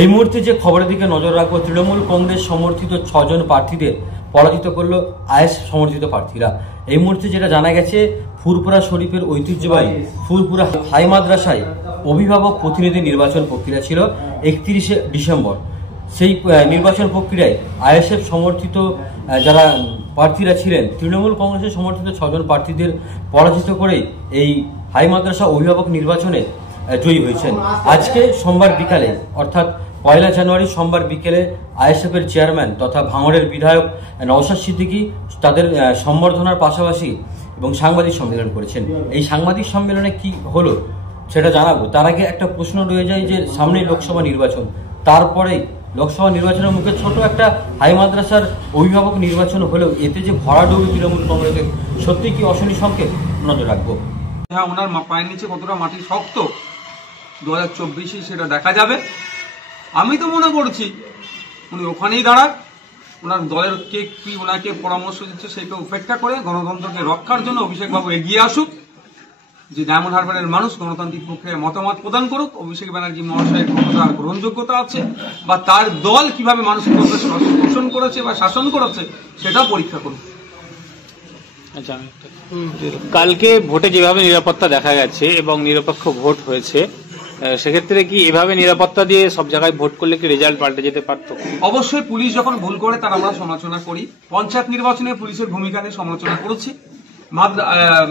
এই মুহূর্তে যে খবরের দিকে নজর রাখবো, তৃণমূল কংগ্রেস সমর্থিত 6 জন প্রার্থীদের পরাজিত করলো আইএসএফ সমর্থিত প্রার্থীরা। এই মুহূর্তে যেটা জানা গেছে, ফুরপুরা শরীফের ঐতিহ্যবাহী ফুরপুরা হাই মাদ্রাসায় অভিভাবক প্রতিনিধি নির্বাচন প্রক্রিয়া ছিল 31শে ডিসেম্বর। সেই নির্বাচন প্রক্রিয়ায় আইএসএফ সমর্থিত যারা প্রার্থীরা ছিলেন, তৃণমূল কংগ্রেসের সমর্থিত 6 জন প্রার্থীদের পরাজিত করে এই হাই মাদ্রাসা অভিভাবক নির্বাচনে জয়ী হয়েছেন। আজকে সোমবার বিকালে, অর্থাৎ 1 জানুয়ারি সোমবার বিকেলে আইএসএফ এর চেয়ারম্যান তথা ভাঙড়ের বিধায়ক নওশাদ সিদ্দিকী তাদের সম্বর্ধনার পাশাপাশি এবং সাংবাদিক সম্মেলন করেছেন। এই সাংবাদিক সম্মেলনে কি হলো সেটা জানাবো। তার আগে একটা প্রশ্ন রয়ে যায় যে সামনেই লোকসভা নির্বাচন, তারপরে লোকসভা নির্বাচনের মুখে ছোট একটা হাই মাদ্রাসার অভিভাবক নির্বাচন হলেও এতে যে ভরাডুবি তৃণমূল কংগ্রেসের, সত্যি কি অশনি সংকেত? নজর রাখবো। হ্যাঁ, ওনার পায়ের নিচে কতটা মাটি শক্ত 2024-এ সেটা দেখা যাবে। আমি তো মনে করছি উনি ওখানেই দাঁড়াক, ওনার দলের কে কি ওনাকে পরামর্শ দিচ্ছে সেটা উপেক্ষা করে গণতন্ত্রকে রক্ষার জন্য অভিষেকবাবু এগিয়ে আসুক। যে ডায়মন্ড হারবারের মানুষ গণতান্ত্রিক প্রক্রিয়ায় মতামত প্রদান করুক, অভিষেক ব্যানার্জি মহাশয়ের ক্ষমতা গ্রহণযোগ্যতা আছে বা তার দল কিভাবে মানুষের মধ্যে শোষণ করেছে বা শাসন করেছে সেটা পরীক্ষা করুক। আচ্ছা, কালকে ভোটে যেভাবে নিরাপত্তা দেখা গেছে এবং নিরপেক্ষ ভোট হয়েছে, সেক্ষেত্রে কি এভাবে নিরাপত্তা দিয়ে সব জায়গায় ভোট করলে কি রেজাল্ট পাল্টে যেতে পারত? অবশ্যই পুলিশ যখন ভুল করে তার আমরা সমালোচনা করি। পঞ্চায়েত নির্বাচনে পুলিশের ভূমিকা নিয়ে সমালোচনা করেছি।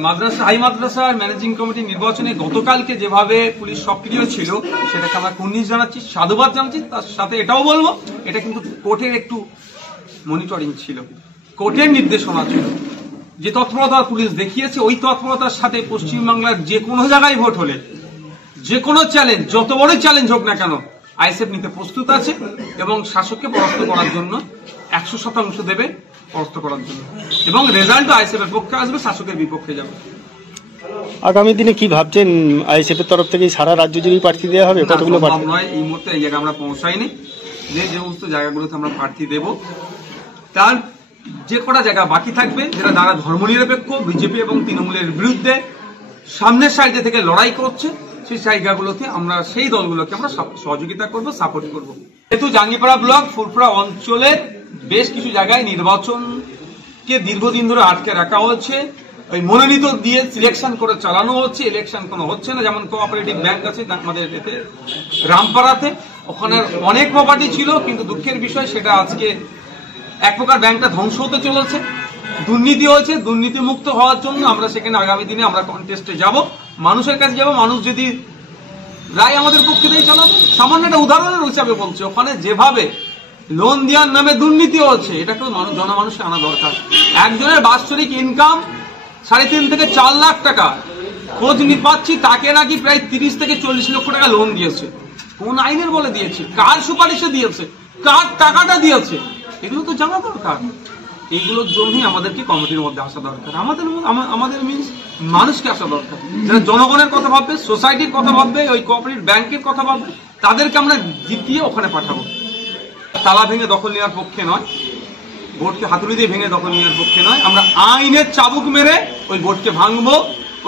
মাদ্রাসা হাই মাদ্রাসার ম্যানেজিং কমিটি নির্বাচনে গতকালকে যেভাবে পুলিশ সক্রিয় ছিল সেটাকে আমরা কুর্নিশ জানাচ্ছি, সাধুবাদ জানাচ্ছি। তার সাথে এটাও বলবো, এটা কিন্তু কোর্টের একটু মনিটরিং ছিল, কোর্টের নির্দেশনা ছিল। যে তৎপরতা পুলিশ দেখিয়েছে, ওই তৎপরতার সাথে পশ্চিমবাংলার যে কোনো জায়গায় ভোট হলে যে কোনো চ্যালেঞ্জ, যত বড় চ্যালেঞ্জ হোক না কেন, আইএসএফ নিতে প্রস্তুত আছে এবং শাসককে পরাস্ত করার জন্য 100% দেবে, পরাস্ত করার জন্য, এবং রেজাল্ট আইএসএফ এর পক্ষে আসবে, শাসকের বিপক্ষে যাবে। আগামী দিনে কি ভাবছেন? আইএসএফ এর তরফ থেকে সারা রাজ্য জুড়ে প্রার্থী দেওয়া হবে? কতগুলো প্রার্থী নয়, এই মুহূর্তে এই জায়গায় আমরা পৌঁছাইনি। যে সমস্ত জায়গাগুলোতে আমরা প্রার্থী দেব, তার যে কটা জায়গা বাকি থাকবে যেটা দ্বারা ধর্মনিরপেক্ষ, বিজেপি এবং তৃণমূলের বিরুদ্ধে সামনের সাইডে থেকে লড়াই করছে, সেই জায়গাগুলোতে আমরা সেই দলগুলোকে আমরা সহযোগিতা করব, সাপোর্ট করব। যেহেতু জাঙ্গিপাড়া ব্লক ফুরপুরা অঞ্চলের বেশ কিছু জায়গায় নির্বাচনকে দীর্ঘদিন ধরে আটকে রাখা হচ্ছে, ওই মনোনীত দিয়ে সিলেকশন করে চালানো হচ্ছে, ইলেকশন কোনো হচ্ছে না। যেমন কোঅপারেটিভ ব্যাংক আছে আমাদের এতে রামপাড়াতে, ওখানে অনেক প্রপার্টি ছিল, কিন্তু দুঃখের বিষয় সেটা আজকে এক প্রকার ব্যাংকটা ধ্বংস হতে চলেছে। দুর্নীতি হয়েছে, দুর্নীতি মুক্ত হওয়ার জন্য আমরা সেখানে আগামী দিনে আমরা কন্টেস্টে যাব, মানুষের কাছে যাব। মানুষ যদি রায় আমাদের পক্ষে দিয়ে চালাবে। সামান্য একটা উদাহরণের হিসাবে বলছে, ওখানে যেভাবে লোন দেওয়ার নামে দুর্নীতি হচ্ছে, এটাকে জনমানুষে আনা দরকার। একজনের বাৎসরিক ইনকাম 3.5 থেকে 4 লাখ টাকা, খোঁজ পাচ্ছি তাকে নাকি প্রায় 30 থেকে 40 লক্ষ টাকা লোন দিয়েছে। কোন আইনের বলে দিয়েছে, কার সুপারিশে দিয়েছে, কার টাকাটা দিয়েছে, এগুলো তো জানা দরকার। এইগুলোর জন্যই আমাদেরকে কমিটির মধ্যে আসা দরকার। আমাদের মিনস মানুষকে আসা দরকার, যারা জনগণের কথা ভাববে, সোসাইটির কথা ভাববে, ওই কোঅপারেটিভ ব্যাংকের কথা ভাববে, তাদেরকে আমরা জিতিয়ে ওখানে পাঠাবো। তালা ভেঙে দখল নেওয়ার পক্ষে নয়, ভোটকে হাতুড়ি দিয়ে ভেঙে দখল নেওয়ার পক্ষে নয়। আমরা আইনের চাবুক মেরে ওই ভোটকে ভাঙবো,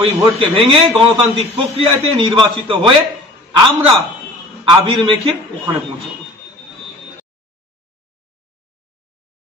ওই ভোটকে ভেঙে গণতান্ত্রিক প্রক্রিয়াতে নির্বাচিত হয়ে আমরা আবির মেখে ওখানে পৌঁছাবো।